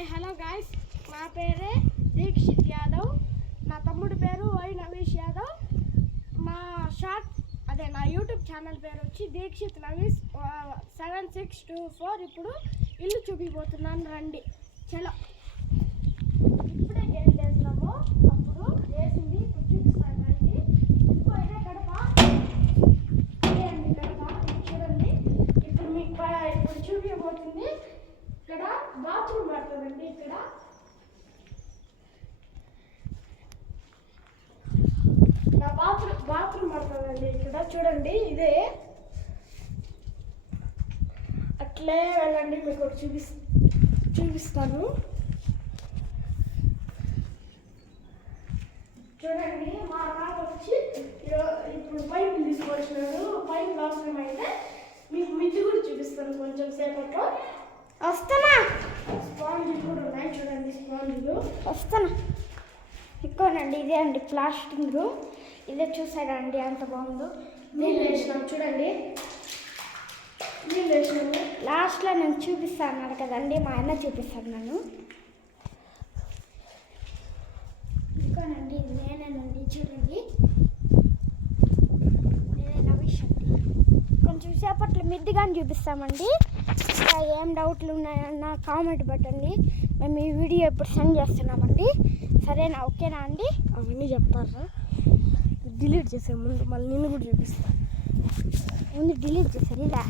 Hi hello guys, నా పేరే దీక్షిత్ యాదవ్, నా తమ్ముడి పేరు వై నవీష్ యాదవ్. నా యూట్యూబ్ ఛానల్ పేరు వచ్చి దీక్షిత్ నవీష్ 7624. ఇప్పుడు ఇల్లు చూపిపోతున్నాను, రండి. చలో, ఇప్పుడే గేట్ వేసినాము, అప్పుడు వేసింది ఇప్పుడు చూపిస్తాను, రండి. ఇంకో ఇదే గడప, ఇదే అండి గడప, చూడండి. ఇప్పుడు మీకు ఇప్పుడు చూపించబోతుంది. ఇక్కడ బాత్రూమ్ పడుతుందండి. ఇక్కడ బాత్రూమ్ పడుతుందండి. ఇక్కడ చూడండి, ఇదే. అట్లే వెళ్ళండి, మీకు చూపిస్తాను. చూడండి, మా నాన్న వచ్చి ఇప్పుడు పైపులు తీసుకొచ్చినాడు. పైపులు అవసరమైతే మీకు మిద్ది కూడా చూపిస్తాను కొంచెం సేపట్లో. వస్తానా? స్పాంజీలు కూడా ఉన్నాయి, చూడండి. స్పాంజీలు వస్తానా? ఎక్కువనండి. ఇదే అండి ప్లాస్టింగ్. ఇదే చూసారా అండి ఎంత బాగుందో. నీళ్ళు వేసినాం, చూడండి. నీళ్ళు వేసినాము. లాస్ట్లో నేను చూపిస్తాను కదండి, మా అన్న చూపిస్తాను. నేను ఇంకోనండి, ఇది నేనేనండి, చూడండి. నేనే నవీష్ అండి. కొంచెం సేపట్లో మిద్దిగాని చూపిస్తామండి. ఇంకా ఏం డౌట్లు ఉన్నాయన్న కామెంట్ పెట్టండి. మేము ఈ వీడియో ఇప్పుడు సెండ్ చేస్తున్నామండి. సరేనా? ఓకేనా అండి? అవన్నీ చెప్తారా? డిలీట్ చేసే ముందు మళ్ళీ నిన్ను కూడా చూపిస్తా. ముందు డిలీట్ చేశారు ఇలా.